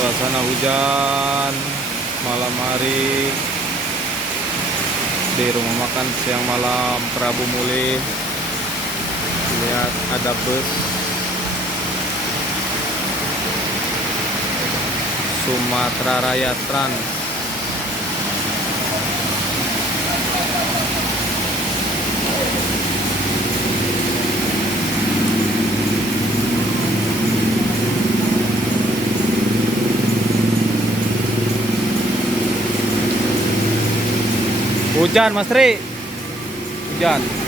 Suasana hujan malam hari di rumah makan siang malam Prabu Mulih. Lihat ada bus Sumatera Raya Trans. Hujan Mas Tri, hujan.